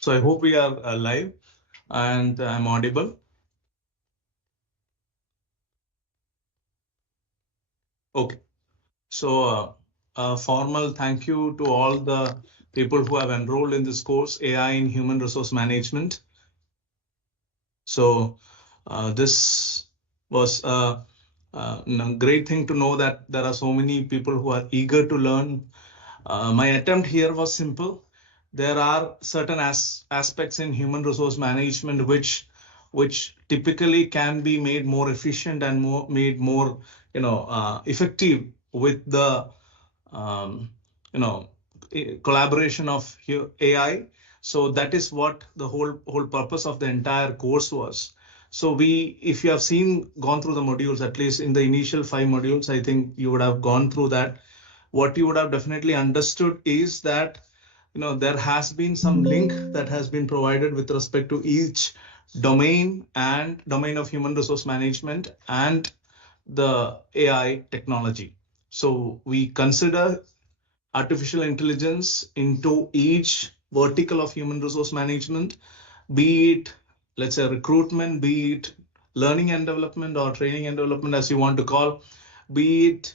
So I hope we are live and I'm audible. Okay. So a formal thank you to all the people who have enrolled in this course, AI in Human Resource Management. So this was a great thing to know that there are so many people who are eager to learn. My attempt here was simple. There are certain aspects in human resource management which typically can be made more efficient and made more effective with the collaboration of AI. So that is what the whole purpose of the entire course was. So if you have gone through the modules, at least in the initial 5 modules, I think you would have gone through that. What you would have definitely understood is that there has been some link that has been provided with respect to each domain of human resource management and the AI technology. So we consider artificial intelligence into each vertical of human resource management, be it, let's say, recruitment, be it learning and development or training and development, as you want to call, be it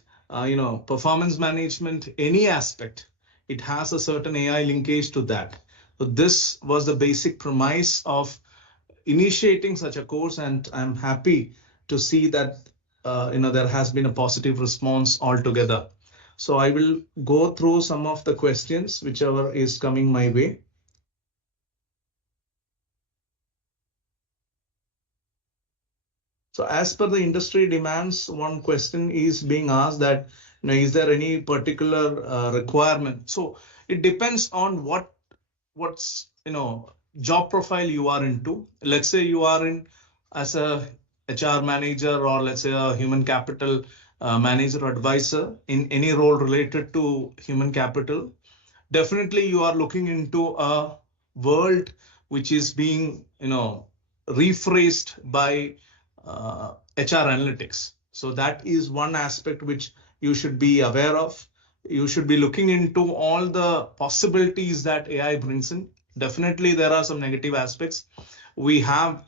performance management, any aspect, it has a certain AI linkage to that. So this was the basic premise of initiating such a course, and I'm happy to see that there has been a positive response altogether. So I will go through some of the questions, whichever is coming my way. So as per the industry demands, one question is being asked that, is there any particular requirement? So it depends on what's job profile you are into. Let's say you are in as a HR manager, or let's say a human capital manager or advisor in any role related to human capital. Definitely you are looking into a world which is being rephrased by HR analytics. So that is one aspect which you should be aware of. You should be looking into all the possibilities that AI brings in. Definitely there are some negative aspects. We have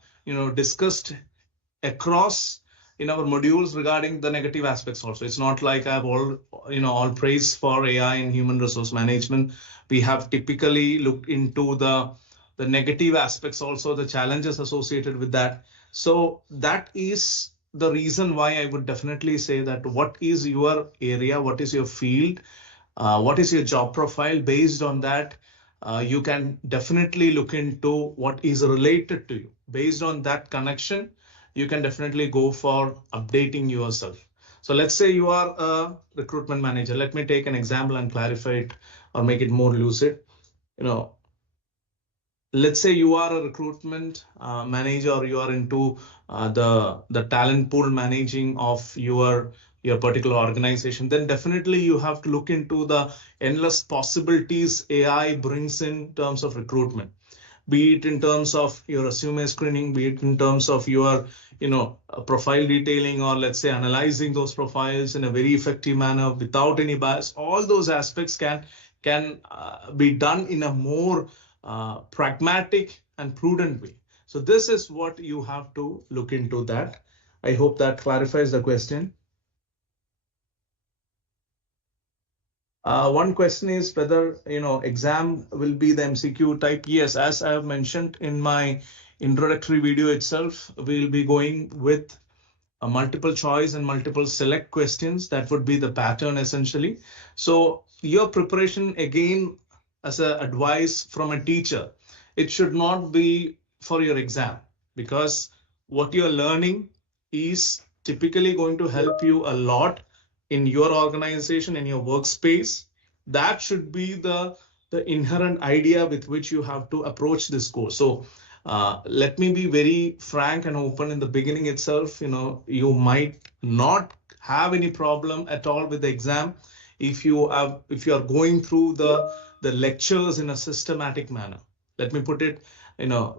discussed across in our modules regarding the negative aspects also. It's not like I have all praise for AI in human resource management. We have typically looked into the negative aspects also, the challenges associated with that. So that is the reason why I would definitely say that what is your area, what is your field, what is your job profile. Based on that, you can definitely look into what is related to you. Based on that connection, you can definitely go for updating yourself. So let's say you are a recruitment manager. Let me take an example and clarify it or make it more lucid. Let's say you are a recruitment manager, or you are into the talent pool managing of your particular organization. Then definitely you have to look into the endless possibilities AI brings in terms of recruitment, be it in terms of your resume screening, be it in terms of your profile detailing, or let's say analyzing those profiles in a very effective manner without any bias. All those aspects can be done in a more pragmatic and prudent way. So this is what you have to look into that. I hope that clarifies the question. One question is whether exam will be the MCQ type. Yes, as I have mentioned in my introductory video itself, we'll be going with a multiple choice and multiple select questions. That would be the pattern essentially. So your preparation, again, as an advice from a teacher, it should not be for your exam, because what you're learning is typically going to help you a lot in your organization, in your workspace. That should be the inherent idea with which you have to approach this course. So let me be very frank and open in the beginning itself. You might not have any problem at all with the exam if you are going through the lectures in a systematic manner. Let me put it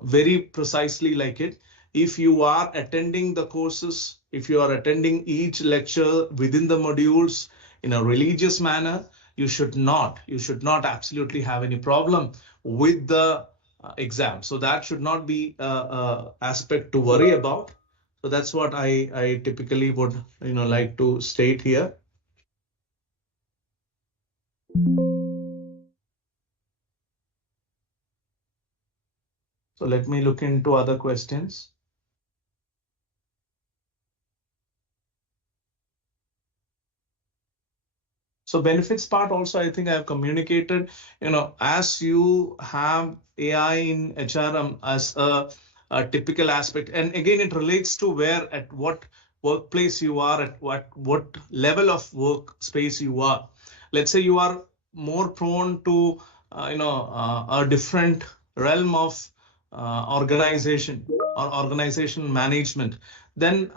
very precisely like it. If you are attending the courses, if you are attending each lecture within the modules in a religious manner, you should not absolutely have any problem with the exam. So that should not be a aspect to worry about. So that's what I typically would like to state here. So let me look into other questions. So benefits part also, I think I have communicated, as you have AI in HRM as a typical aspect. And again, it relates to where, at what workplace you are, at what level of workspace you are. Let's say you are more prone to, a different realm of organization or organization management, then,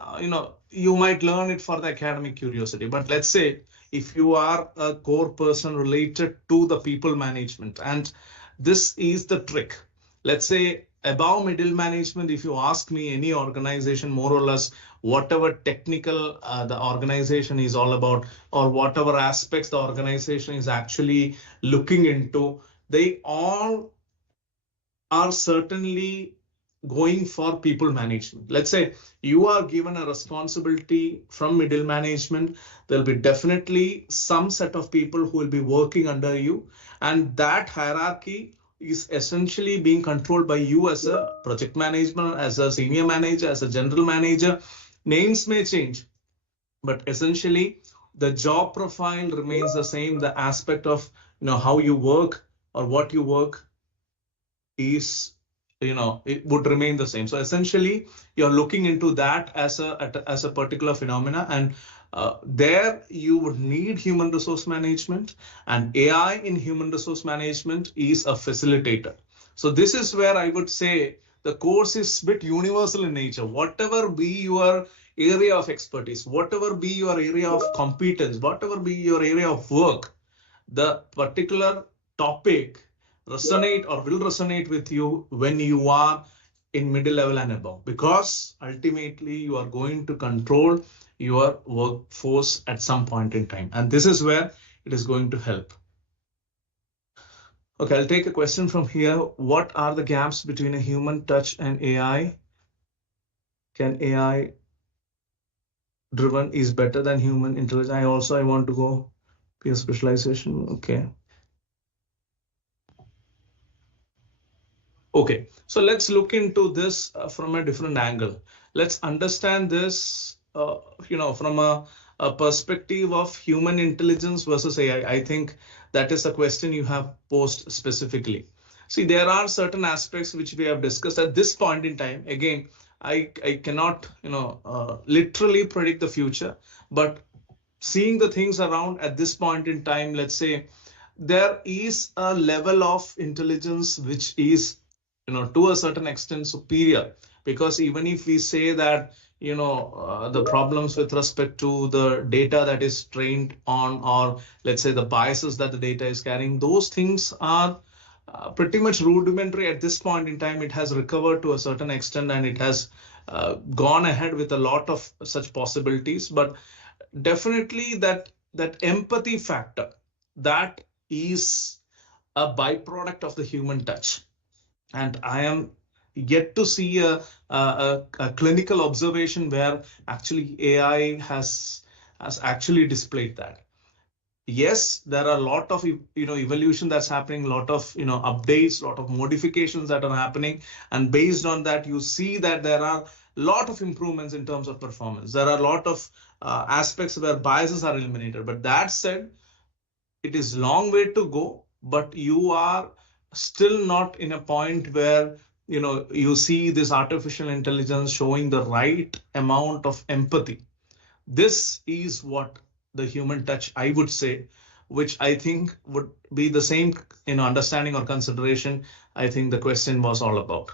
you might learn it for the academic curiosity. But let's say if you are a core person related to the people management, and this is the trick. Let's say above middle management, if you ask me, any organization, more or less, whatever technical the organization is all about, or whatever aspects the organization is actually looking into, they all are certainly going for people management. Let's say you are given a responsibility from middle management, there'll be definitely some set of people who will be working under you, and that hierarchy is essentially being controlled by you as a project manager, as a senior manager, as a general manager. Names may change, but essentially the job profile remains the same. The aspect of how you work or what you work is, it would remain the same. So essentially you're looking into that as a particular phenomena, and there you would need human resource management, and AI in human resource management is a facilitator. So this is where I would say the course is a bit universal in nature. Whatever be your area of expertise, whatever be your area of competence, whatever be your area of work, the particular topic resonate or will resonate with you when you are in middle level and above, because ultimately you are going to control your workforce at some point in time, and this is where it is going to help. Okay, I'll take a question from here. What are the gaps between a human touch and AI? Can AI driven is better than human intelligence? I want to go peer specialization. Okay, so let's look into this from a different angle. Let's understand this, from a perspective of human intelligence versus AI. I think that is the question you have posed specifically. See, there are certain aspects which we have discussed at this point in time. Again, I cannot, literally predict the future, but seeing the things around at this point in time, let's say there is a level of intelligence which is, to a certain extent superior, because even if we say that, the problems with respect to the data that is trained on, or let's say the biases that the data is carrying, those things are pretty much rudimentary at this point in time. It has recovered to a certain extent, and it has gone ahead with a lot of such possibilities. But definitely that empathy factor, that is a byproduct of the human touch, and I am yet to see a clinical observation where actually AI has actually displayed that. Yes, there are a lot of evolution that's happening, a lot of updates, a lot of modifications that are happening, and based on that you see that there are a lot of improvements in terms of performance. There are a lot of aspects where biases are eliminated. But that said, it is long way to go, but you are still not in a point where you see this artificial intelligence showing the right amount of empathy. This is what the human touch, I would say, which I think would be the same understanding or consideration I think the question was all about.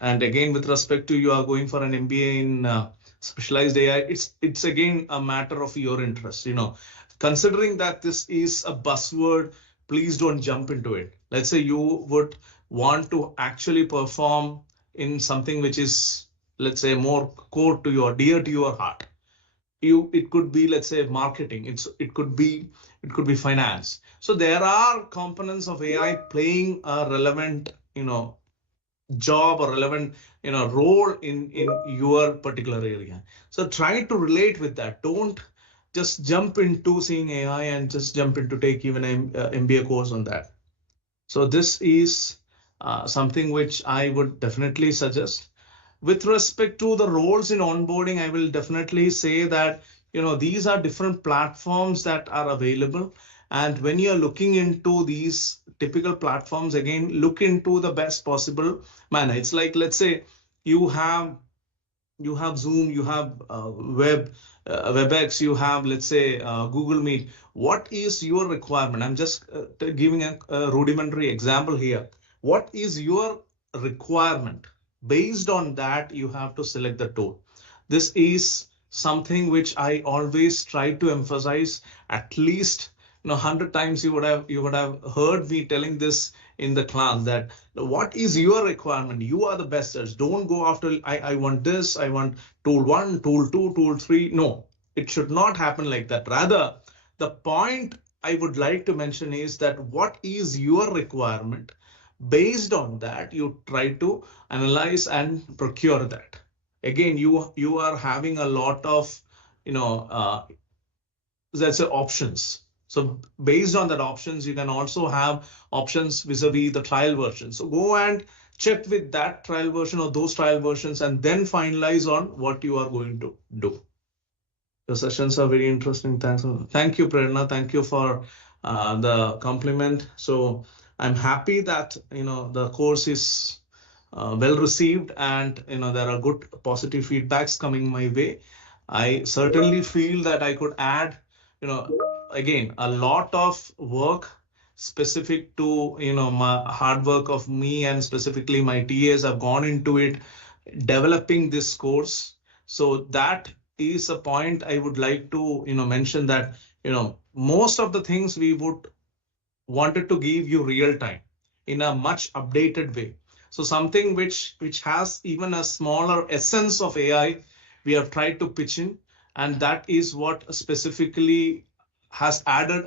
And again, with respect to you are going for an MBA in specialized AI, it's again a matter of your interest. Considering that this is a buzzword, please don't jump into it. Let's say you would want to actually perform in something which is, let's say, more core to your, dear to your heart. it could be, let's say, marketing. It could be finance. So there are components of AI playing a relevant, job or relevant, role in your particular area. So try to relate with that. Don't just jump into seeing AI and just jump into take even an MBA course on that. So this is something which I would definitely suggest. With respect to the roles in onboarding, I will definitely say that, these are different platforms that are available. And when you're looking into these typical platforms, again, look into the best possible manner. It's like, let's say you have Zoom, you have WebEx, you have, let's say, Google Meet. What is your requirement? I'm just giving a rudimentary example here. What is your requirement? Based on that, you have to select the tool. This is something which I always try to emphasize. At least 100 times you would have heard me telling this in the class, that what is your requirement? You are the best judge. Don't go after I want this, I want tool 1, tool 2, tool 3. No, it should not happen like that. Rather, the point I would like to mention is that what is your requirement? Based on that, you try to analyze and procure that. Again, you are having a lot of, let's say, options. So based on that options, you can also have options vis-a-vis the trial version. So go and check with that trial version or those trial versions, and then finalize on what you are going to do. The sessions are very interesting. Thank you, Prerna. Thank you for the compliment. So I'm happy that the course is well received, and there are good positive feedbacks coming my way. I certainly feel that I could add, again, a lot of work specific to my hard work of me, and specifically my TAs have gone into it, developing this course. So that is a point I would like to mention, that most of the things we would wanted to give you real time in a much updated way. So something which has even a smaller essence of AI, we have tried to pitch in, and that is what specifically has added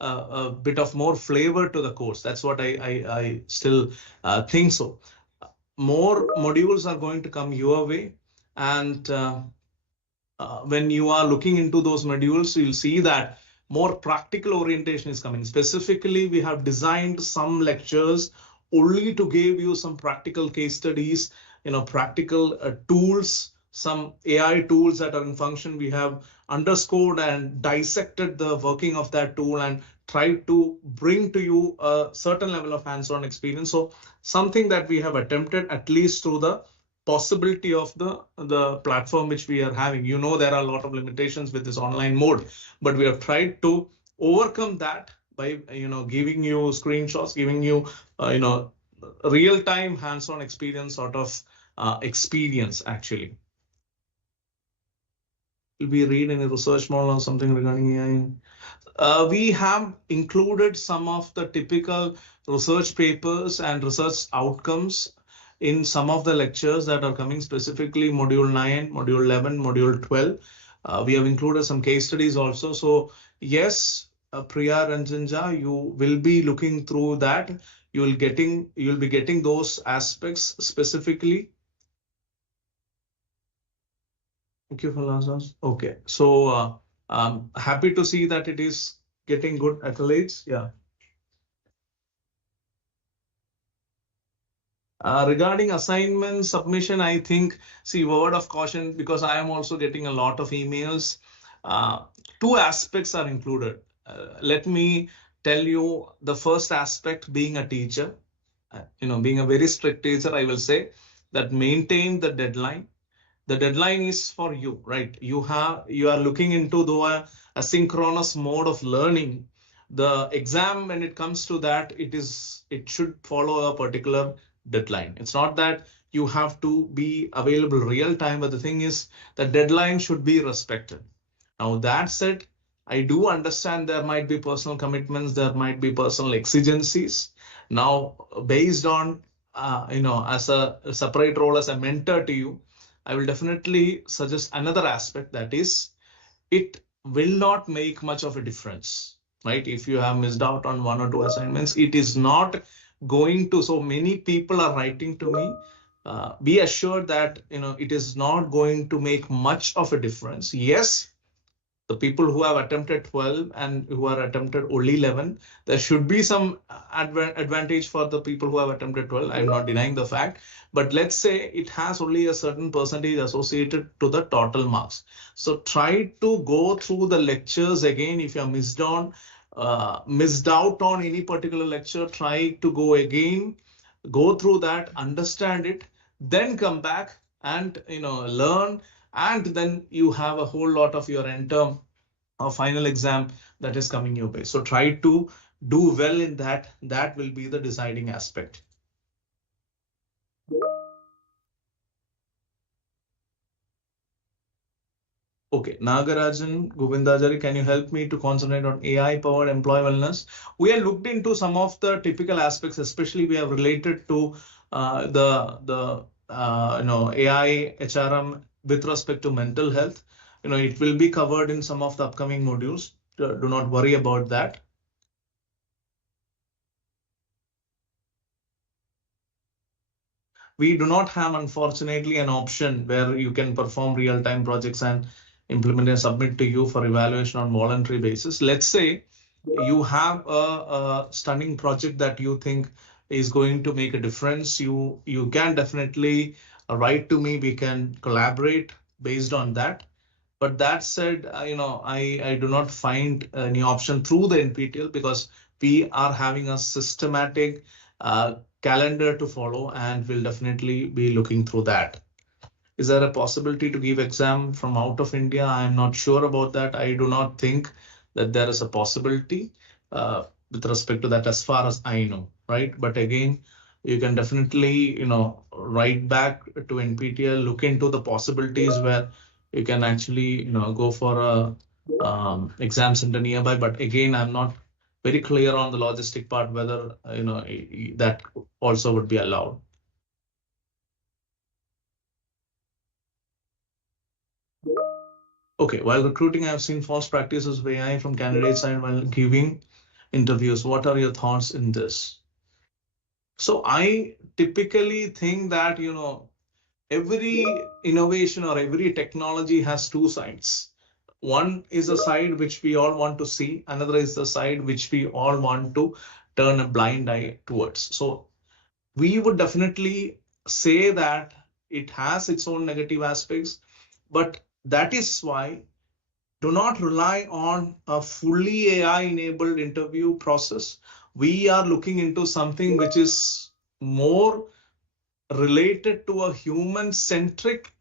a bit of more flavor to the course. That's what I still think so. More modules are going to come your way, and when you are looking into those modules, you'll see that more practical orientation is coming. Specifically, we have designed some lectures only to give you some practical case studies, practical tools, some AI tools that are in function. We have underscored and dissected the working of that tool and tried to bring to you a certain level of hands-on experience. So something that we have attempted, at least through the possibility of the platform which we are having. There are a lot of limitations with this online mode, but we have tried to overcome that by giving you screenshots, giving you real-time hands-on experience sort of experience. Actually, will we read any research model or something regarding AI? We have included some of the typical research papers and research outcomes in some of the lectures that are coming, specifically module 9, module 11, module 12. We have included some case studies also. So yes, Priya Ranjanja, you will be looking through that. You'll be getting those aspects specifically. Thank you for last. Okay, so I'm happy to see that it is getting good accolades. Yeah. Regarding assignment submission, I think, see, word of caution, because I am also getting a lot of emails. Two aspects are included. Let me tell you the first aspect, being a teacher, being a very strict teacher, I will say that maintain the deadline. The deadline is for you, right? You are looking into the asynchronous mode of learning. The exam, when it comes to that, it should follow a particular deadline. It's not that you have to be available real time, but the thing is the deadline should be respected. Now that said, I do understand there might be personal commitments, there might be personal exigencies. Now, based on as a separate role as a mentor to you, I will definitely suggest another aspect, that is it will not make much of a difference, right? If you have missed out on one or two assignments, it is not going to. So many people are writing to me. Be assured that it is not going to make much of a difference. Yes, the people who have attempted 12 and who are attempted only 11, there should be some advantage for the people who have attempted 12. I'm not denying the fact, but let's say it has only a certain percentage associated to the total marks. So try to go through the lectures again. If you are missed out on any particular lecture, try to go again, go through that, understand it, then come back and learn, and then you have a whole lot of your end term or final exam that is coming your way. So try to do well in that. That will be the deciding aspect. Okay, Nagarajan, Govindajari, can you help me to concentrate on AI-powered employee wellness? We have looked into some of the typical aspects, especially we have related to the AI HRM with respect to mental health. It will be covered in some of the upcoming modules. Do not worry about that. We do not have, unfortunately, an option where you can perform real-time projects and implement and submit to you for evaluation on voluntary basis. Let's say you have a stunning project that you think is going to make a difference. You can definitely write to me. We can collaborate based on that. But that said, I do not find any option through the NPTEL because we are having a systematic calendar to follow, and we'll definitely be looking through that. Is there a possibility to give exam from out of India? I'm not sure about that. I do not think that there is a possibility with respect to that as far as I know, right? But again, you can definitely, write back to NPTEL, look into the possibilities where you can actually, go for a exam center nearby. But again, I'm not very clear on the logistic part whether, that also would be allowed. Okay, while recruiting, I've seen false practices of AI from candidate side while giving interviews. What are your thoughts in this? So I typically think that, every innovation or every technology has two sides. One is a side which we all want to see, another is the side which we all want to turn a blind eye towards. So we would definitely say that it has its own negative aspects, but that is why do not rely on a fully AI enabled interview process. We are looking into something which is more related to a human centric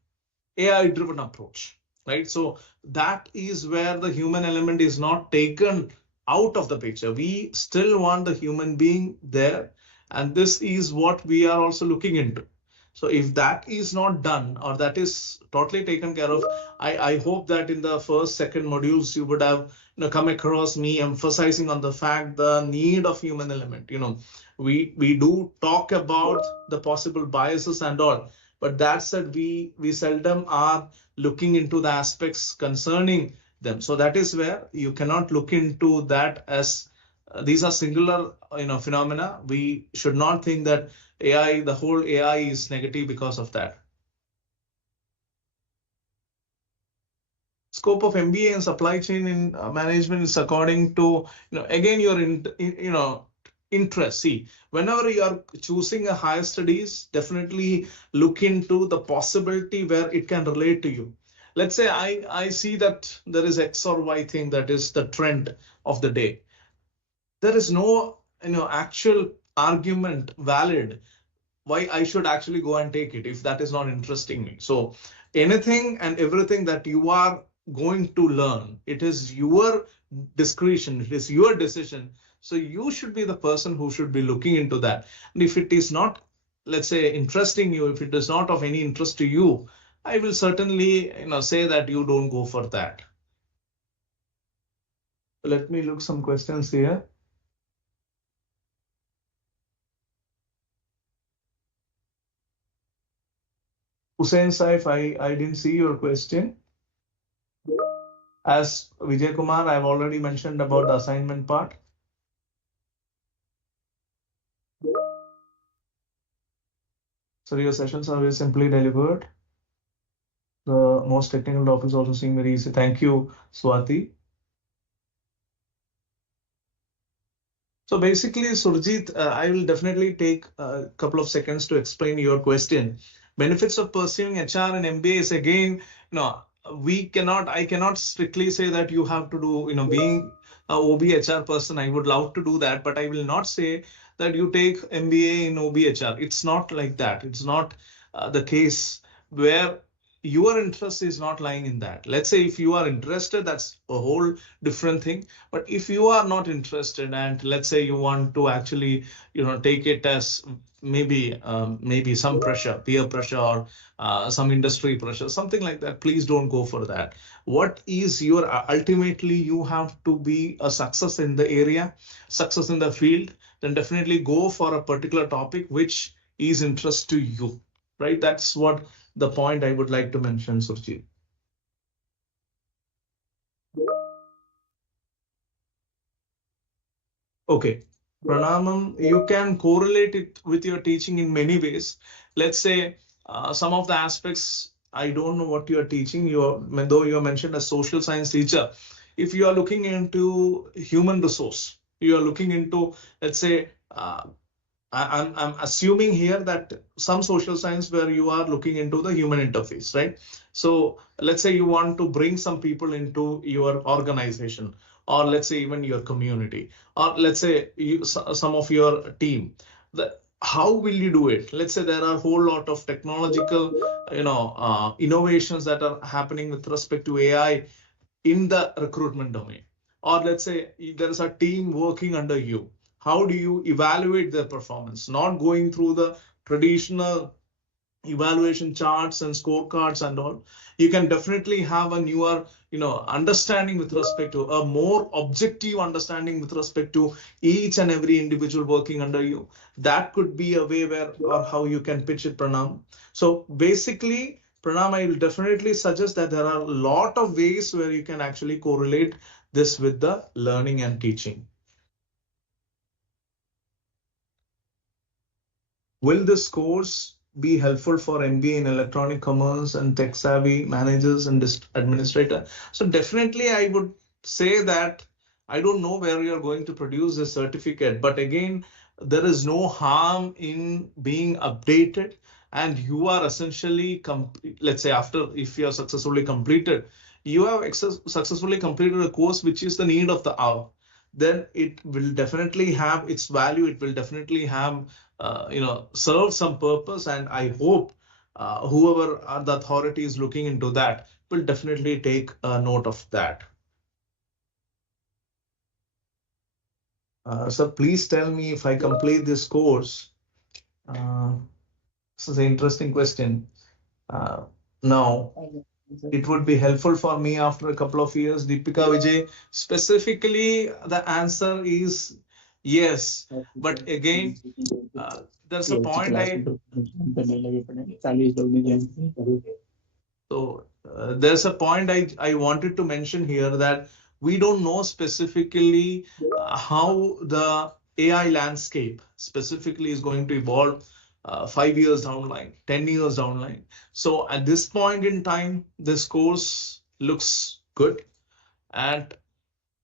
AI driven approach, right? So that is where the human element is not taken out of the picture. We still want the human being there. And this is what we are also looking into. So if that is not done or that is totally taken care of, I hope that in the first, second modules, you would have come across me emphasizing on the fact the need of human element. We do talk about the possible biases and all, but that said, we seldom are looking into the aspects concerning them. So that is where you cannot look into that as these are singular phenomena. We should not think that AI, the whole AI is negative because of that. Scope of MBA and supply chain in management is according to, again, your interest. See, whenever you are choosing a higher studies, definitely look into the possibility where it can relate to you. Let's say I see that there is X or Y thing that is the trend of the day. There is no actual argument valid why I should actually go and take it if that is not interesting me. So anything and everything that you are going to learn, it is your discretion, it is your decision. So you should be the person who should be looking into that. And if it is not, let's say, interesting you, if it is not of any interest to you, I will certainly say that you don't go for that. Let me look some questions here. Hussein Saif, I didn't see your question. As Vijay Kumar, I've already mentioned about the assignment part. So your sessions are very simply delivered. The most technical topics also seem very easy. Thank you, Swati. So basically, Surjit, I will definitely take a couple of seconds to explain your question. Benefits of pursuing HR and MBA is again, I cannot strictly say that you have to do, being a OB HR person, I would love to do that, but I will not say that you take MBA in OB HR. It's not like that. It's not the case where your interest is not lying in that. Let's say if you are interested, that's a whole different thing. But if you are not interested, and let's say you want to actually, take it as maybe some pressure, peer pressure, or some industry pressure, something like that, please don't go for that. What is your ultimately you have to be a success in the area, success in the field, then definitely go for a particular topic which is interest to you, right? That's what the point I would like to mention, Surjit. Okay. Pranamam, you can correlate it with your teaching in many ways. Let's say some of the aspects, I don't know what you are teaching. Though you are mentioned as social science teacher, if you are looking into human resource, you are looking into, let's say, I'm assuming here that some social science where you are looking into the human interface, right? So let's say you want to bring some people into your organization, or let's say even your community, or let's say some of your team. How will you do it? Let's say there are a whole lot of technological, innovations that are happening with respect to AI in the recruitment domain. Or let's say there is a team working under you. How do you evaluate their performance? Not going through the traditional evaluation charts and scorecards and all. You can definitely have a newer, understanding with respect to a more objective understanding with respect to each and every individual working under you. That could be a way where or how you can pitch it, Pranam. So basically, Pranam, I will definitely suggest that there are a lot of ways where you can actually correlate this with the learning and teaching. Will this course be helpful for MBA in electronic commerce and tech savvy managers and administrator? So definitely I would say that I don't know where you're going to produce this certificate, but again, there is no harm in being updated, and you are essentially, let's say after, if you are successfully completed, you have successfully completed a course which is the need of the hour, then it will definitely have its value. It will definitely have serve some purpose, and I hope whoever are the authority is looking into that will definitely take a note of that. So please tell me if I complete this course. This is an interesting question. Now, it would be helpful for me after a couple of years. Deepika Vijay, specifically, the answer is yes. But again, there's a point there's a point I wanted to mention here, that we don't know specifically how the AI landscape specifically is going to evolve 5 years down the line, 10 years down the line. So at this point in time, this course looks good, and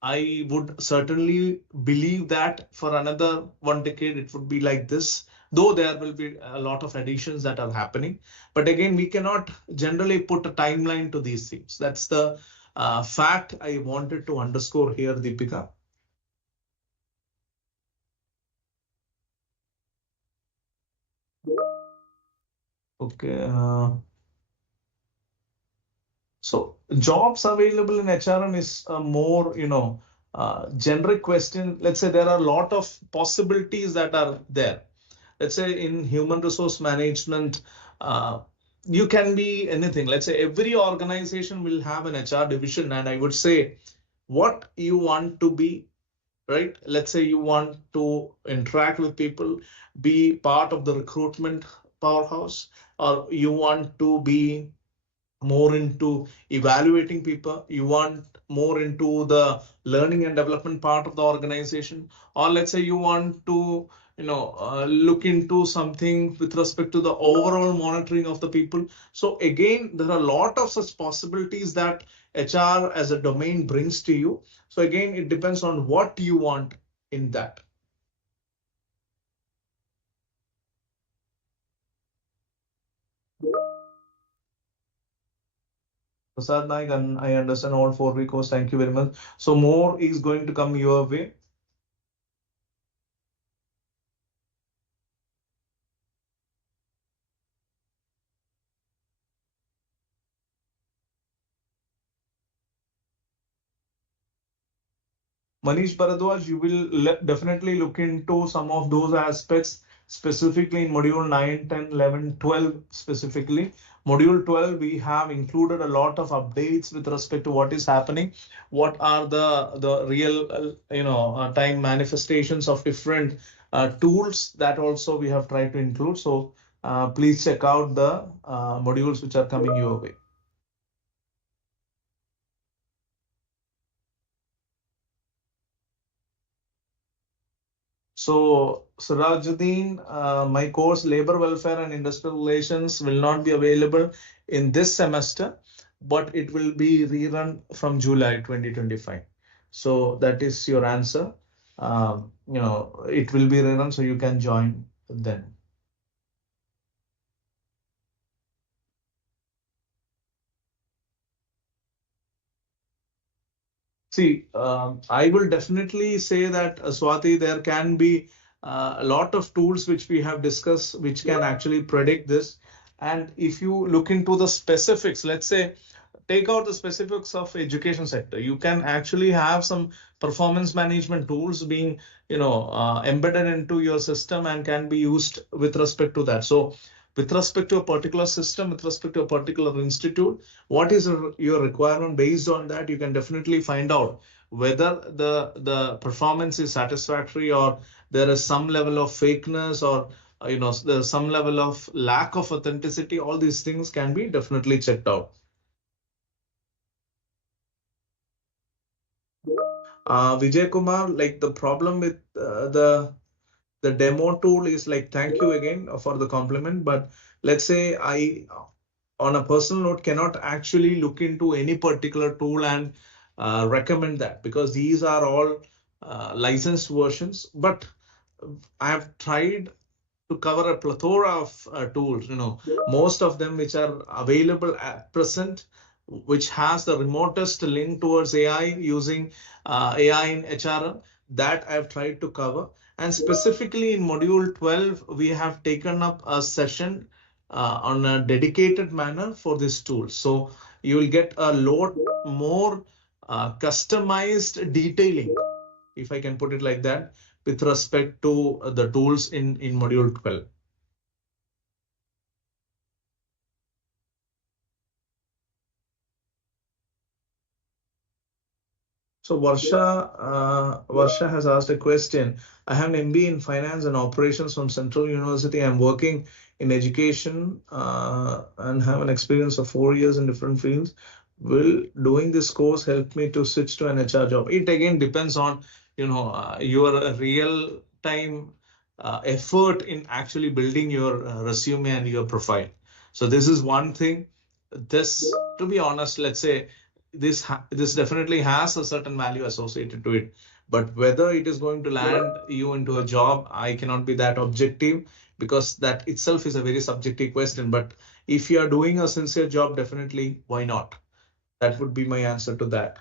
I would certainly believe that for another 1 decade, it would be like this, though there will be a lot of additions that are happening. But again, we cannot generally put a timeline to these things. That's the fact I wanted to underscore here, Deepika. Okay. So jobs available in HRM is a more, generic question. Let's say there are a lot of possibilities that are there. Let's say in human resource management, you can be anything. Let's say every organization will have an HR division, and I would say what you want to be, right? Let's say you want to interact with people, be part of the recruitment powerhouse, or you want to be more into evaluating people, you want more into the learning and development part of the organization, or let's say you want to look into something with respect to the overall monitoring of the people. So again, there are a lot of such possibilities that HR as a domain brings to you. So again, it depends on what you want in that. Prasad Naik, and I understand all four requests. Thank you very much. So more is going to come your way. Manish Bharadwaj, you will definitely look into some of those aspects specifically in module 9, 10, 11, 12 specifically. Module 12, we have included a lot of updates with respect to what is happening, what are the real time manifestations of different tools that also we have tried to include. So please check out the modules which are coming your way. So, Sirajuddin, my course Labor Welfare and Industrial Relations will not be available in this semester, but it will be rerun from July 2025. So that is your answer. It will be rerun, so you can join then. See, I will definitely say that, Swati, there can be a lot of tools which we have discussed which can actually predict this. And if you look into the specifics, let's say, take out the specifics of education sector, you can actually have some performance management tools being embedded into your system and can be used with respect to that. So with respect to a particular system, with respect to a particular institute, what is your requirement? Based on that, you can definitely find out whether the performance is satisfactory, or there is some level of fakeness, or there's some level of lack of authenticity. All these things can be definitely checked out. Vijay Kumar, like the problem with the demo tool is like, thank you again for the compliment, but let's say I, on a personal note, cannot actually look into any particular tool and recommend that, because these are all licensed versions. But I have tried to cover a plethora of tools, most of them which are available at present, which has the remotest link towards AI, using AI in HRM, that I've tried to cover. And specifically in module 12, we have taken up a session on a dedicated manner for this tool. So you will get a lot more customized detailing, if I can put it like that, with respect to the tools in module 12. So Varsha has asked a question. I have an MBA in finance and operations from Central University. I'm working in education and have an experience of 4 years in different fields. Will doing this course help me to switch to an HR job? It again depends on your real time effort in actually building your resume and your profile. So this is one thing. This, to be honest, let's say this definitely has a certain value associated to it, but whether it is going to land you into a job, I cannot be that objective, because that itself is a very subjective question. But if you are doing a sincere job, definitely, why not? That would be my answer to that.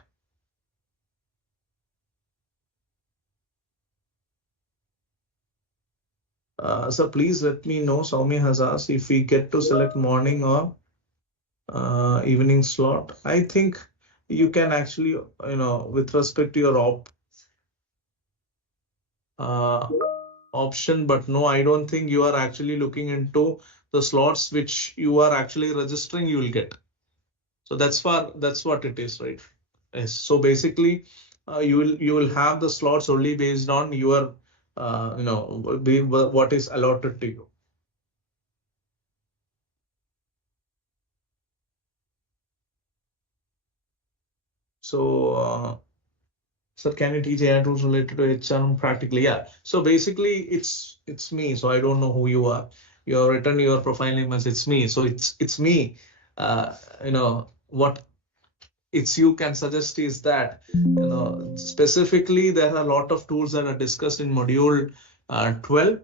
So please let me know. Soumya has asked if we get to select morning or evening slot. I think you can actually, with respect to your option, but no, I don't think you are actually looking into the slots which you are actually registering, you will get. So that's what it is, right? Yes. So basically, you will have the slots only based on your what is allotted to you. So, sir, can you teach AI tools related to HR practically? Yeah. So basically, it's me. So I don't know who you are. You have written your profile name as it's me. So it's me. What it's you can suggest is that specifically there are a lot of tools that are discussed in module 12.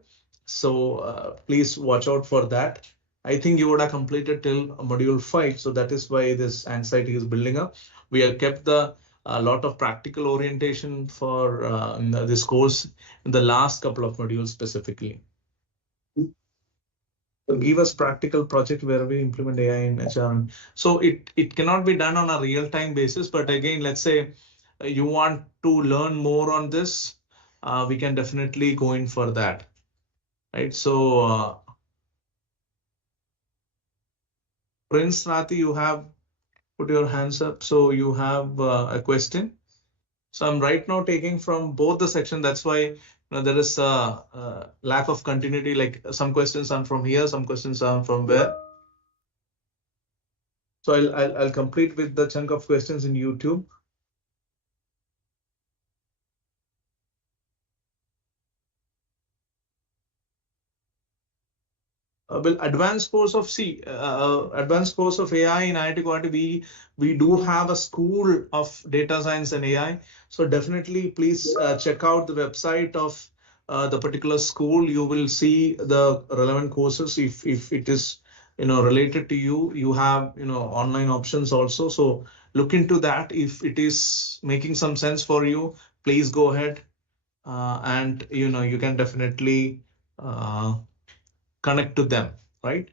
So please watch out for that. I think you would have completed till module 5, so that is why this anxiety is building up. We have kept the a lot of practical orientation for this course in the last couple of modules specifically. Give us practical project where we implement AI in HR. So it cannot be done on a real-time basis, but again, let's say you want to learn more on this, we can definitely go in for that, right? So Prince Rati, you have put your hands up, so you have a question. So I'm right now taking from both the section. That's why there is a lack of continuity. Like some questions are from here, some questions are from where. So I'll complete with the chunk of questions in YouTube. Well, advanced course of advanced course of AI in IIT Guwahati, we do have a school of data science and AI. So definitely, please check out the website of the particular school. You will see the relevant courses. If it is related to you, you have online options also. So look into that. If it is making some sense for you, please go ahead, and you can definitely connect to them, right?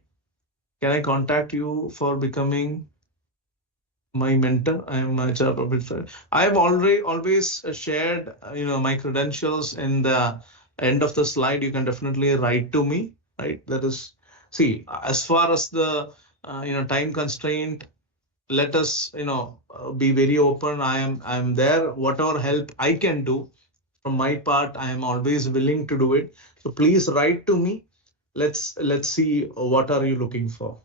Can I contact you for becoming my mentor? I am a HR professor. I have already always shared, my credentials in the end of the slide. You can definitely write to me, right? That is, see, as far as the, time constraint, let us, be very open. I'm there. Whatever help I can do from my part, I am always willing to do it. So please write to me. Let's see what are you looking for.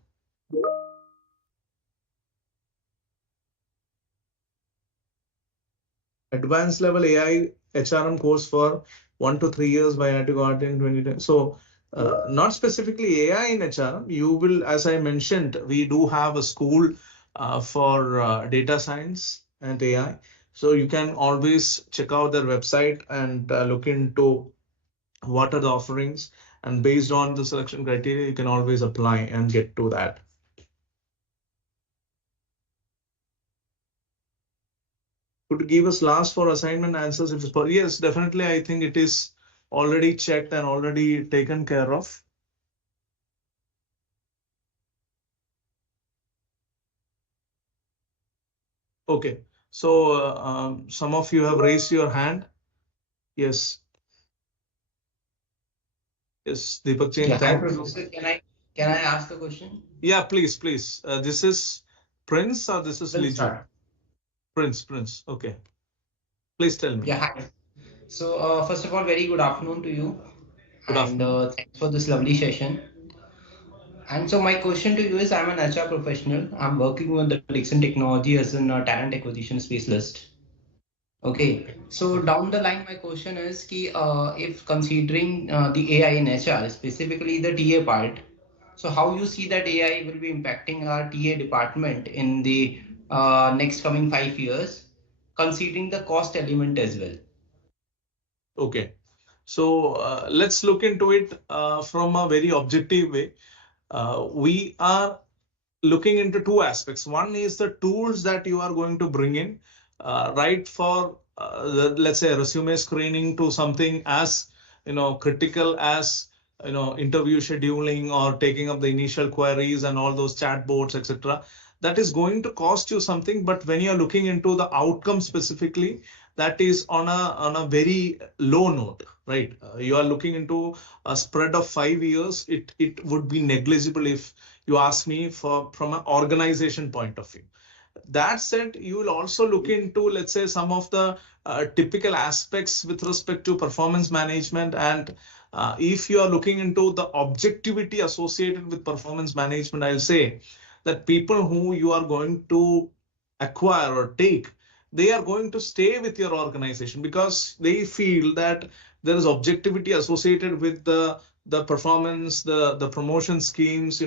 Advanced level AI HRM course for 1 to 3 years by IIT Guwahati in 2010. So not specifically AI in HRM. You will, as I mentioned, we do have a school for data science and AI. So you can always check out their website and look into what are the offerings, and based on the selection criteria, you can always apply and get to that. Could you give us last for assignment answers if it's possible? Yes, definitely. I think it is already checked and already taken care of. Okay. So some of you have raised your hand. Yes. Yes, Deepak Jain. Yeah, hi, Professor. Can I ask a question? Yeah, please. This is Prince or this is Liju? Start. Prince. Okay. Please tell me. Yeah, hi. So first of all, very good afternoon to you. Good afternoon. And thanks for this lovely session. And so my question to you is, I'm an HR professional. I'm working with the Dixon Technology as a talent acquisition specialist. Okay, so down the line, my question is if considering the AI in HR, specifically the TA part, so how you see that AI will be impacting our TA department in the next coming 5 years, considering the cost element as well? Okay. So let's look into it from a very objective way. We are looking into two aspects. One is the tools that you are going to bring in, right, for let's say resume screening to something as critical as interview scheduling or taking up the initial queries and all those chatbots, etc. That is going to cost you something, but when you're looking into the outcome specifically, that is on a very low note, right? You are looking into a spread of 5 years. It would be negligible if you ask me from an organization point of view. That said, you will also look into, let's say, some of the typical aspects with respect to performance management. And if you are looking into the objectivity associated with performance management, I'll say that people who you are going to acquire or take, they are going to stay with your organization because they feel that there is objectivity associated with the performance, the promotion schemes.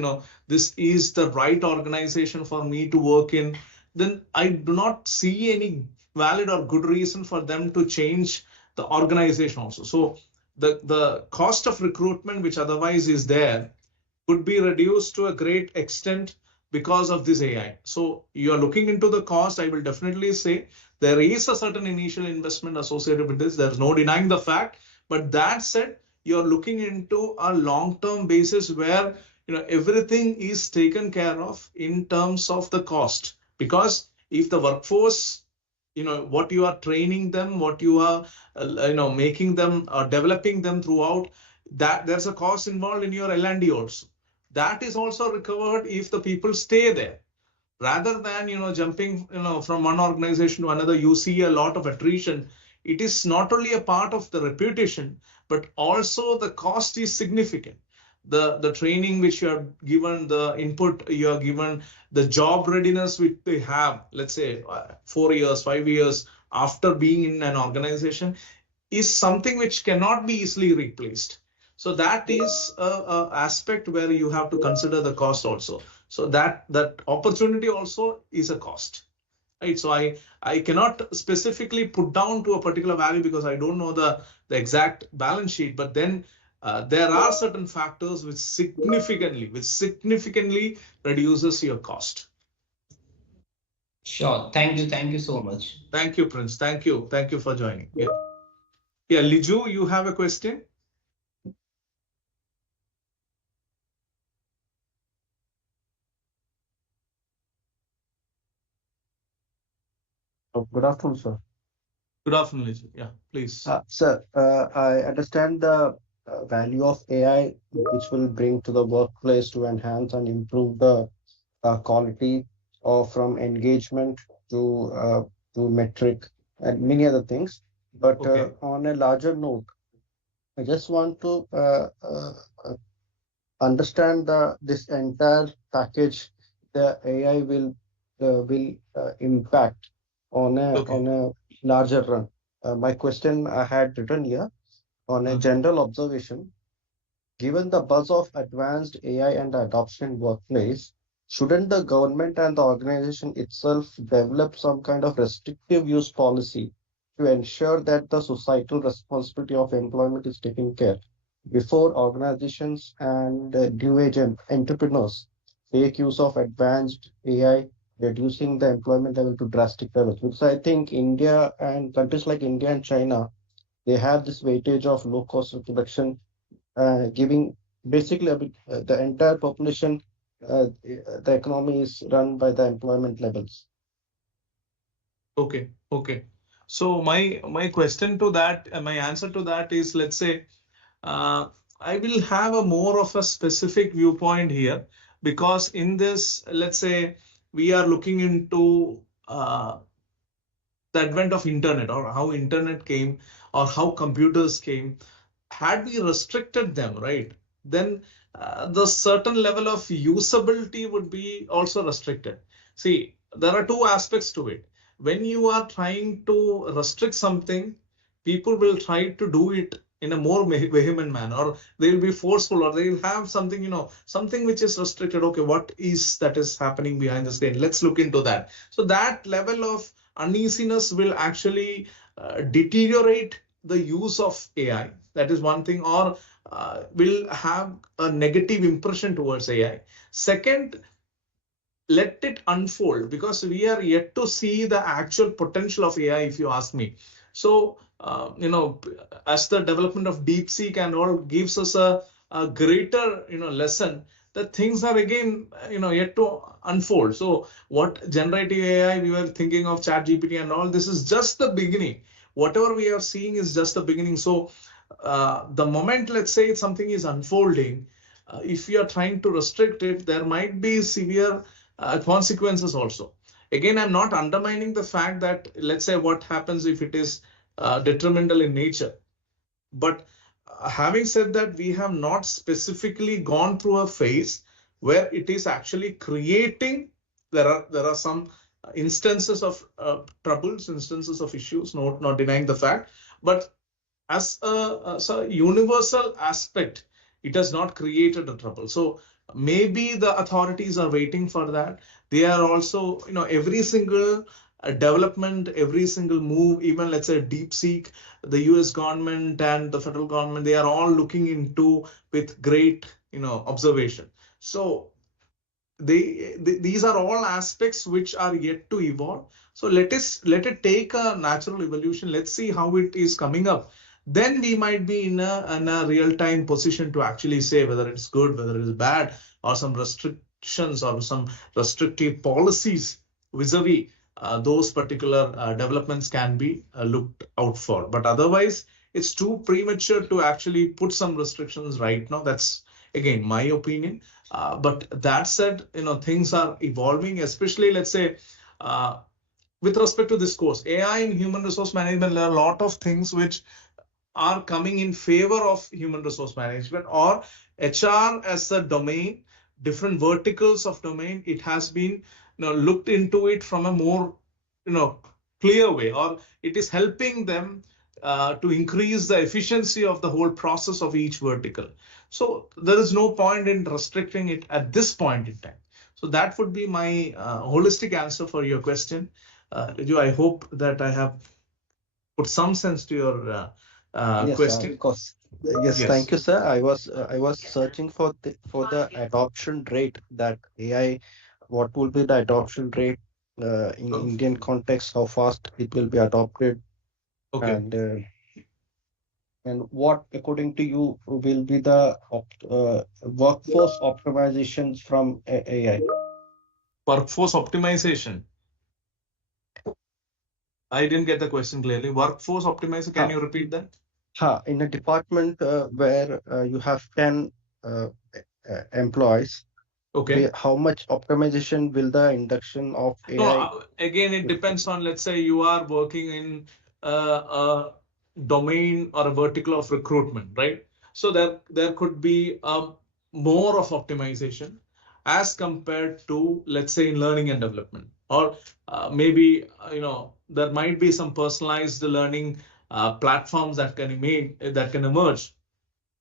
This is the right organization for me to work in. Then I do not see any valid or good reason for them to change the organization also. So the cost of recruitment, which otherwise is there, could be reduced to a great extent because of this AI. So you are looking into the cost. I will definitely say there is a certain initial investment associated with this. There's no denying the fact. But that said, you're looking into a long-term basis where everything is taken care of in terms of the cost. Because if the workforce, what you are training them, what you are making them developing them throughout, that there's a cost involved in your L&D also. That is also recovered if the people stay there. Rather than jumping from one organization to another, you see a lot of attrition. It is not only a part of the reputation, but also the cost is significant. The training which you are given, the input you are given, the job readiness which they have, let's say 4 years, 5 years after being in an organization, is something which cannot be easily replaced. So that is a aspect where you have to consider the cost also. So that opportunity also is a cost. Right? So I cannot specifically put down to a particular value because I don't know the exact balance sheet, but then there are certain factors which significantly reduces your cost. Sure. Thank you so much. Thank you, Prince. Thank you for joining. Yeah, Liju, you have a question? Good afternoon, sir. Good afternoon, Liju. Yeah, please. Sir, I understand the value of AI, which will bring to the workplace to enhance and improve the quality of from engagement to metric and many other things. But Okay. On a larger note, I just want to understand this entire package the AI will impact on a larger run. My question I had written here on a general observation. Given the buzz of advanced AI and adoption in workplace, shouldn't the government and the organization itself develop some kind of restrictive use policy to ensure that the societal responsibility of employment is taken care before organizations and new age entrepreneurs make use of advanced AI, reducing the employment level to drastic levels? Because I think India and countries like India and China, they have this weightage of low cost of production, giving basically the entire population, the economy is run by the employment levels. Okay. So my question to that, my answer to that is, let's say, I will have a more of a specific viewpoint here, because in this, let's say, we are looking into the advent of internet, or how internet came, or how computers came. Had we restricted them, right, then the certain level of usability would be also restricted. See, there are two aspects to it. When you are trying to restrict something, people will try to do it in a more vehement manner, or they'll be forceful, or they'll have something, something which is restricted. Okay, what is that is happening behind the screen? Let's look into that. So that level of uneasiness will actually deteriorate the use of AI. That is one thing, or will have a negative impression towards AI. Second, let it unfold, because we are yet to see the actual potential of AI, if you ask me. So, as the development of DeepSeek and all gives us a greater, lesson, that things are again, yet to unfold. So what generative AI, we were thinking of ChatGPT and all, this is just the beginning. Whatever we are seeing is just the beginning. So the moment, let's say, something is unfolding, if you are trying to restrict it, there might be severe consequences also. Again, I'm not undermining the fact that, let's say, what happens if it is detrimental in nature. But having said that, we have not specifically gone through a phase where it is actually creating. There are some instances of troubles, instances of issues, not denying the fact, but as a universal aspect, it has not created a trouble. So maybe the authorities are waiting for that. They are also, every single development, every single move, even let's say DeepSeek, the US government and the federal government, they are all looking into with great, observation. So these are all aspects which are yet to evolve. So let it take a natural evolution. Let's see how it is coming up. Then we might be in a real-time position to actually say whether it's good, whether it's bad, or some restrictions or some restrictive policies vis-a-vis those particular developments can be looked out for. But otherwise, it's too premature to actually put some restrictions right now. That's again my opinion. But that said, things are evolving, especially let's say with respect to this course, AI in human resource management. There are a lot of things which are coming in favor of human resource management or HR as a domain, different verticals of domain. It has been looked into it from a more clear way, or it is helping them to increase the efficiency of the whole process of each vertical. So there is no point in restricting it at this point in time. So that would be my holistic answer for your question. Riju, I hope that I have put some sense to your Yes, question. of course. Yes, Yes. thank you, sir. I was searching for the adoption rate that AI. What will be the adoption rate in Oh, Indian context? How fast it will be adopted, okay. And what, according to you, will be the workforce optimizations from AI? Workforce optimization. I didn't get the question clearly. Workforce optimization, can you repeat that? In a department where you have 10 employees, okay, how much optimization will the induction of AI? No, again, it depends on, let's say you are working in a domain or a vertical of recruitment, right? So there could be more of optimization as compared to, let's say, in learning and development, or maybe there might be some personalized learning platforms that can emerge,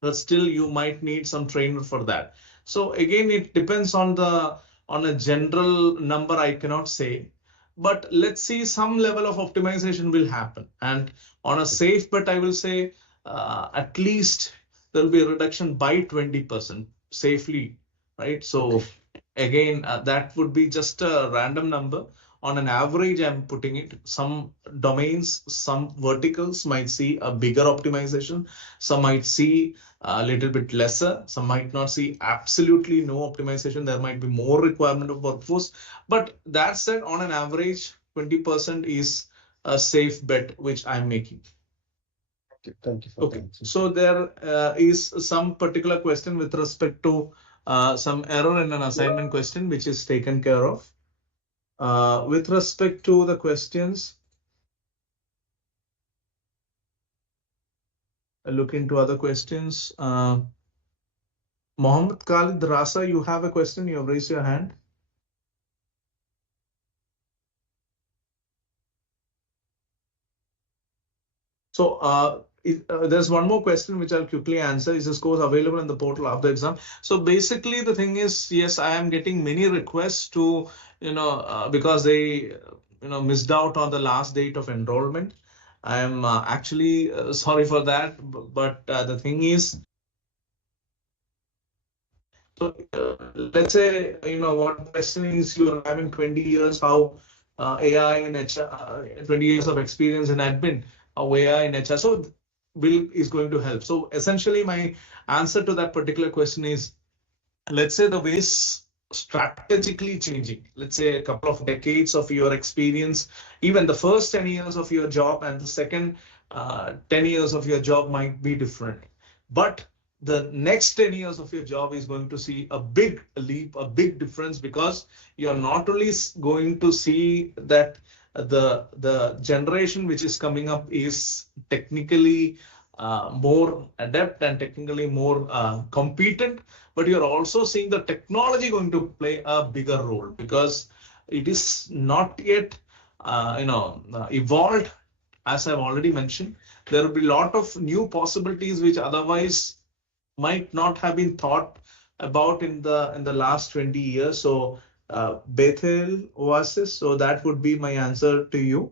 but still you might need some trainer for that. So again, it depends on a general number, I cannot say, but let's see, some level of optimization will happen. And on a safe bet, I will say at least there will be a reduction by 20% safely, right? So again, that would be just a random number. On an average, I'm putting it. Some domains, some verticals might see a bigger optimization. Some might see a little bit lesser. Some might not see absolutely no optimization. There might be more requirement of workforce. But that said, on an average, 20% is a safe bet which I'm making. Thank you for okay. So there is some particular question with respect to some error in an assignment question, which is taken care of. With respect to the questions, I'll look into other questions. Mohammed Khalid Rasa, you have a question? You have raised your hand. So there's one more question which I'll quickly answer. Is this course available in the portal after the exam? So basically the thing is, yes, I am getting many requests to, because they, missed out on the last date of enrollment. I am actually sorry for that, but the thing is, so let's say, what question is, you are having 20 years, how AI in HR, 20 years of experience in admin, how AI in HR, so is going to help. So essentially my answer to that particular question is, let's say the way is strategically changing. Let's say a couple of decades of your experience, even the first 10 years of your job and the second 10 years of your job might be different. But the next 10 years of your job is going to see a big leap, a big difference, because you're not only going to see that the generation which is coming up is technically more adept and technically more competent, but you're also seeing the technology going to play a bigger role, because it is not yet evolved. As I've already mentioned, there will be a lot of new possibilities which otherwise might not have been thought about in the last 20 years. So Bethel Oasis, so that would be my answer to you.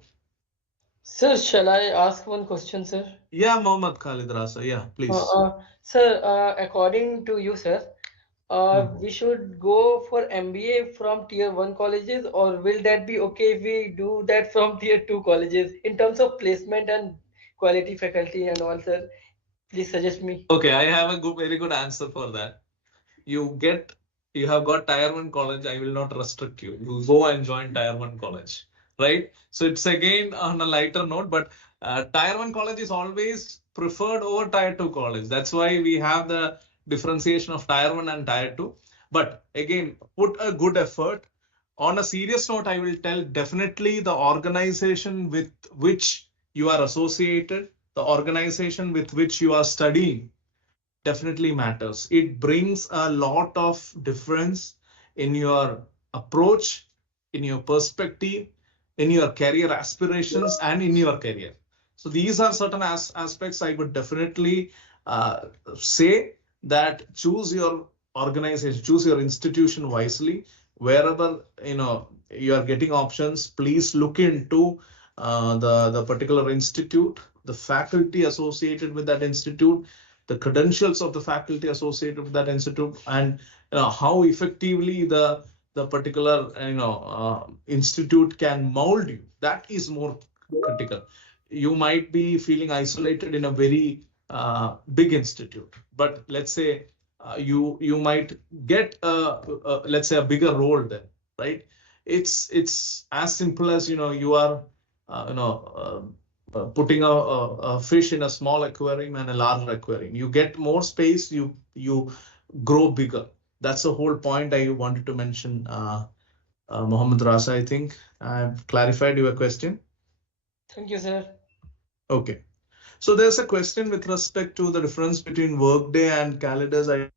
Sir, shall I ask one question, sir? Yeah, Mohammad Khalid Rasa, yeah, please. Sir, according to you, sir, we should go for MBA from tier 1 colleges, or will that be okay if we do that from tier 2 colleges in terms of placement and quality faculty and all, sir? Please suggest me. Okay, I have a very good answer for that. You have got tier 1 college, I will not restrict you. You go and join tier 1 college, right? So it's again on a lighter note, but tier 1 college is always preferred over tier 2 college. That's why we have the differentiation of tier 1 and tier 2. But again, put a good effort. On a serious note, I will tell, definitely the organization with which you are associated, the organization with which you are studying, definitely matters. It brings a lot of difference in your approach, in your perspective, in your career aspirations, and in your career. So these are certain aspects I would definitely say that choose your organization, choose your institution wisely. Wherever you are getting options, please look into the particular institute, the faculty associated with that institute, the credentials of the faculty associated with that institute, and how effectively the particular institute can mold you. That is more critical. You might be feeling isolated in a very big institute, but let's say you might get let's say a bigger role there, right? It's as simple as you are putting a fish in a small aquarium and a larger aquarium. You get more space, you grow bigger. That's the whole point I wanted to mention. Mohammed Rasa, I think I've clarified your question. Thank you, sir. Okay. So there's a question with respect to the difference between Workday and Calidus.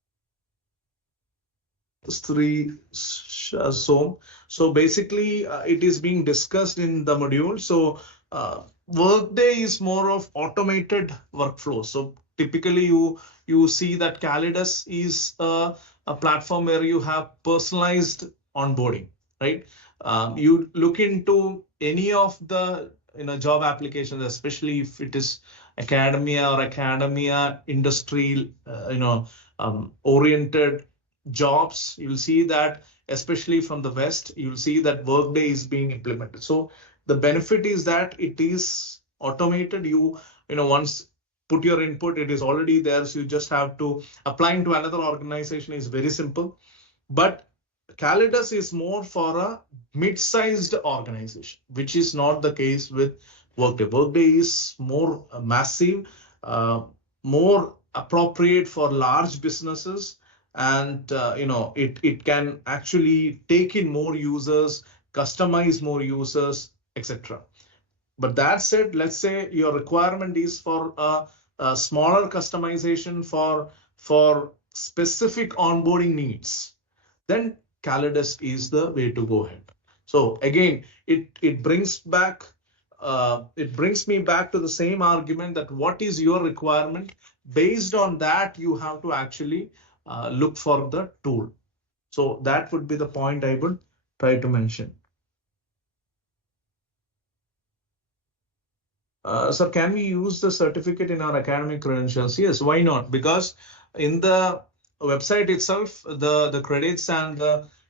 So basically, it is being discussed in the module. So Workday is more of automated workflow. So typically, you see that Calidus is a platform where you have personalized onboarding, right? You look into any of the job applications, especially if it is academia or academia industry oriented jobs, you'll see that, especially from the West, you'll see that Workday is being implemented. So the benefit is that it is automated. You once put your input, it is already there. So you just have to apply to another organization is very simple. But Calidus is more for a mid-sized organization, which is not the case with Workday. Workday is more massive, more appropriate for large businesses, and it can actually take in more users, customize more users, etc. But that said, let's say your requirement is for a smaller customization for specific onboarding needs, then Calidus is the way to go ahead. So again, it brings me back to the same argument that what is your requirement? Based on that, you have to actually look for the tool. So that would be the point I would try to mention. Sir, can we use the certificate in our academic credentials? Yes, why not? Because in the website itself, the credits and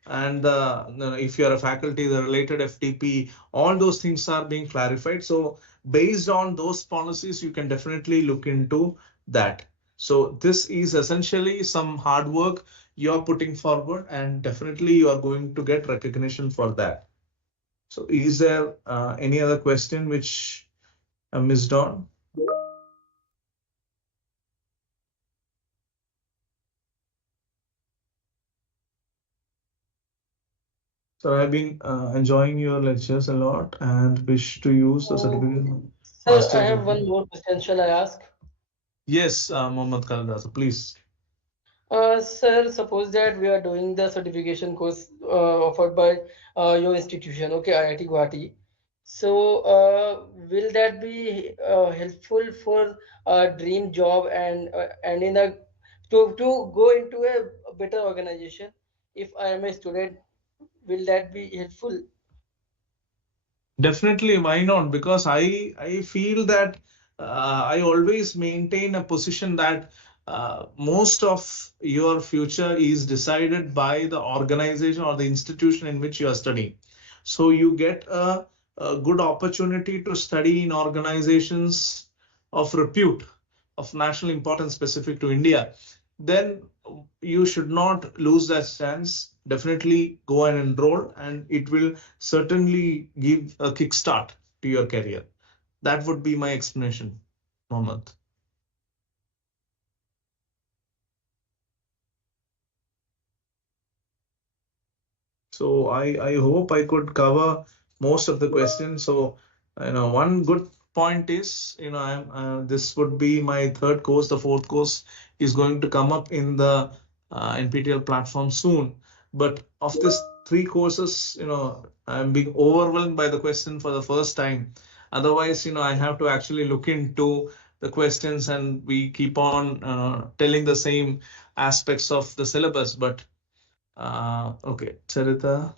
if you are a faculty, the related FTP, all those things are being clarified. So based on those policies, you can definitely look into that. So this is essentially some hard work you are putting forward, and definitely you are going to get recognition for that. So is there any other question which Ms. Dawn? So I've been enjoying your lectures a lot and wish to use the certificate. Sir, I have one more question. Shall I ask? Yes, Mohammad Khalid, please. Sir, suppose that we are doing the certification course offered by your institution, okay, IIT Guwahati. So, will that be helpful for a dream job and in a to go into a better organization? If I am a student, will that be helpful? Definitely, why not? Because I feel that I always maintain a position that most of your future is decided by the organization or the institution in which you are studying. So you get a good opportunity to study in organizations of repute, of national importance specific to India. Then you should not lose that chance. Definitely go and enroll, and it will certainly give a kickstart to your career. That would be my explanation, Mohammed. So I hope I could cover most of the questions. So one good point is this would be my third course. The fourth course is going to come up in the NPTEL platform soon. But of this three courses, I'm being overwhelmed by the question for the first time. Otherwise, I have to actually look into the questions, and we keep on telling the same aspects of the syllabus. But okay, Charita.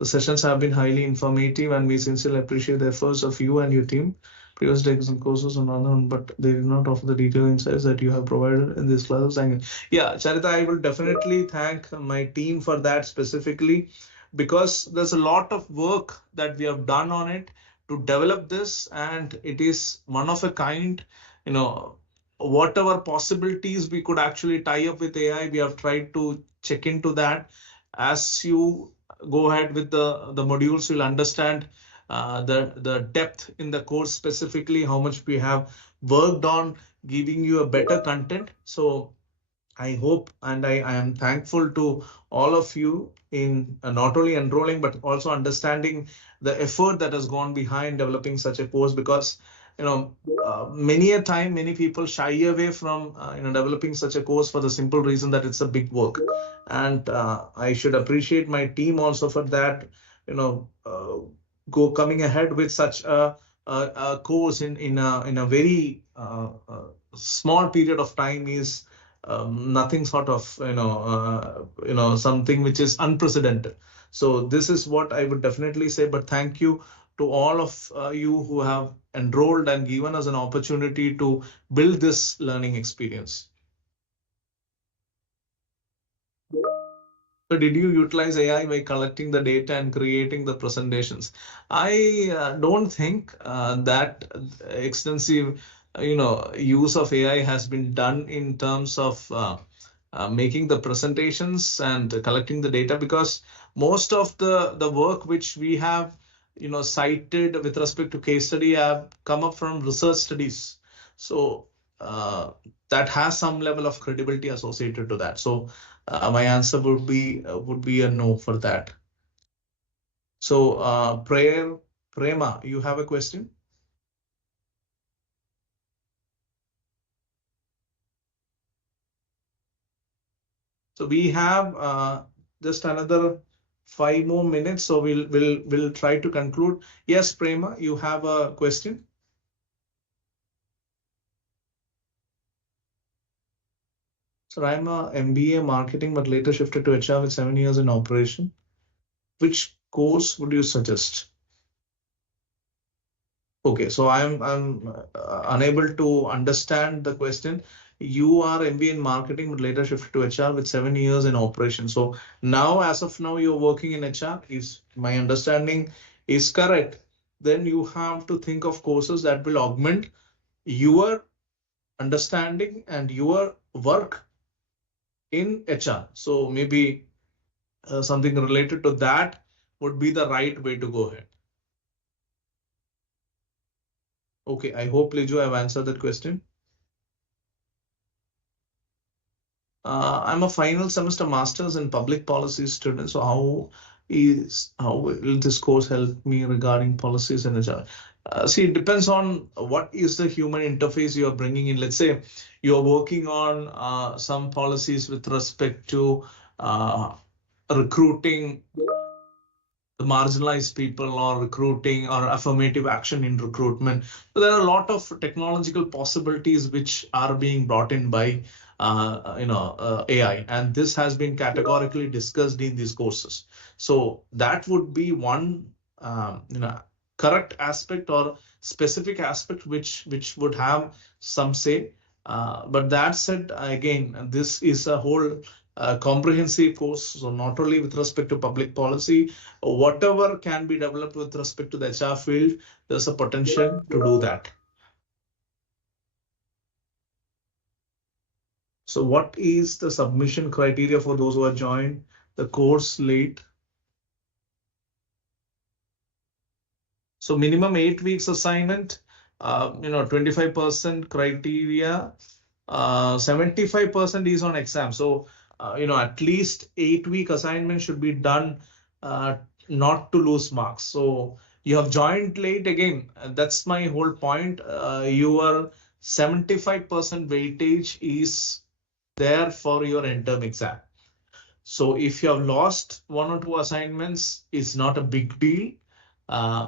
The sessions have been highly informative, and we sincerely appreciate the efforts of you and your team. Previous decks and courses on unknown, but they did not offer the detailed insights that you have provided in this class. Thank you. Yeah, Charita, I will definitely thank my team for that specifically, because there's a lot of work that we have done on it to develop this, and it is one of a kind. Whatever possibilities we could actually tie up with AI, we have tried to check into that. As you go ahead with the modules, you'll understand the depth in the course, specifically how much we have worked on giving you a better content. So I hope, and I am thankful to all of you in not only enrolling but also understanding the effort that has gone behind developing such a course. Because many a time many people shy away from developing such a course for the simple reason that it's a big work. And I should appreciate my team also for that. you know uh, Go coming ahead with such a course in a very small period of time is nothing sort of something which is unprecedented. So this is what I would definitely say. But thank you to all of you who have enrolled and given us an opportunity to build this learning experience. So did you utilize AI by collecting the data and creating the presentations? I don't think that extensive, use of AI has been done in terms of making the presentations and collecting the data, because most of the work which we have, cited with respect to case study have come up from research studies. So that has some level of credibility associated to that. So my answer would be a no for that. So Prema, you have a question? So we have just another 5 more minutes, so we'll try to conclude. Yes, Prema, you have a question? So I'm a MBA marketing, but later shifted to HR with 7 years in operation. Which course would you suggest? Okay, so I'm unable to understand the question. You are MBA in marketing, but later shifted to HR with 7 years in operation. So now, as of now, you're working in HR. Is my understanding is correct? Then you have to think of courses that will augment your understanding and your work in HR. So maybe something related to that would be the right way to go ahead. Okay, I hope Liju have answered that question. I'm a final semester master's in public policy student. So how will this course help me regarding policies and HR? See, it depends on what is the human interface you are bringing in. Let's say you are working on some policies with respect to recruiting the marginalized people, or recruiting or affirmative action in recruitment. So there are a lot of technological possibilities which are being brought in by AI, and this has been categorically discussed in these courses. So that would be one correct aspect or specific aspect which would have some say. But that said, again, this is a whole comprehensive course. So not only with respect to public policy, whatever can be developed with respect to the HR field, there's a potential to do that. So what is the submission criteria for those who have joined the course late? So minimum 8 weeks assignment, 25% criteria, 75% is on exam. So, at least 8-week assignment should be done not to lose marks. So you have joined late again. That's my whole point. Your 75% weightage is there for your end-term exam. So if you have lost 1 or 2 assignments, it's not a big deal.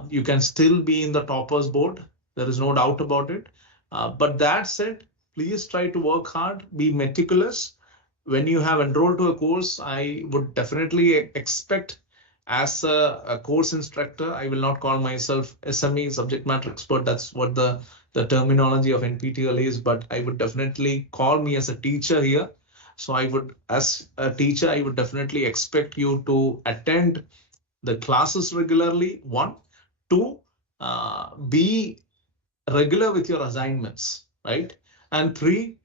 You can still be in the toppers board. There is no doubt about it. But that said, please try to work hard, be meticulous. When you have enrolled to a course, I would definitely expect, as a course instructor, I will not call myself SME, subject matter expert. That's what the terminology of NPTEL is, but I would definitely call me as a teacher here. So I would, as a teacher, I would definitely expect you to attend the classes regularly, 1. 2, be regular with your assignments, right? And 3,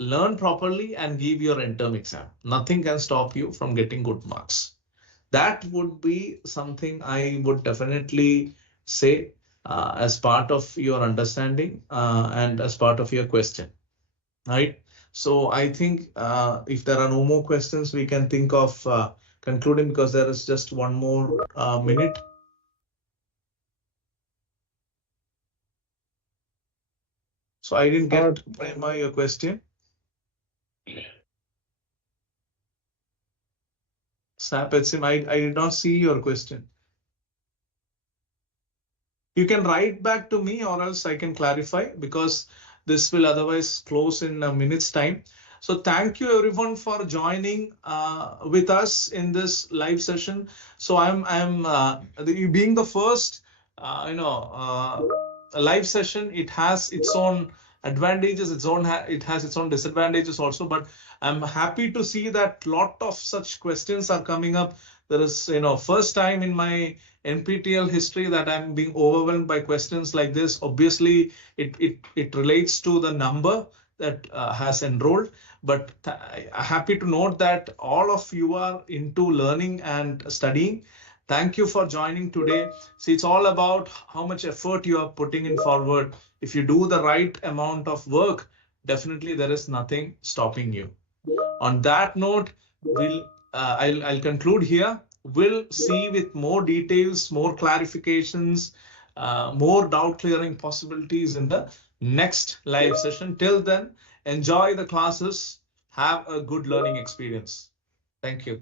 learn properly and give your end-term exam. Nothing can stop you from getting good marks. That would be something I would definitely say as part of your understanding and as part of your question, right? So I think if there are no more questions, we can think of concluding, because there is just one more minute. So I didn't get Prema, your question. SAP HCM, I did not see your question. You can write back to me, or else I can clarify, because this will otherwise close in a minute's time. So thank you everyone for joining with us in this live session. So I'm being the first, live session. It has its own advantages, it has its own disadvantages also. But I'm happy to see that lot of such questions are coming up. There is, first time in my NPTEL history that I'm being overwhelmed by questions like this. Obviously, it relates to the number that has enrolled, but happy to note that all of you are into learning and studying. Thank you for joining today. See, it's all about how much effort you are putting in forward. If you do the right amount of work, definitely there is nothing stopping you. On that note, I'll conclude here. We'll see with more details, more clarifications, more doubt clearing possibilities in the next live session. Till then, enjoy the classes. Have a good learning experience. Thank you.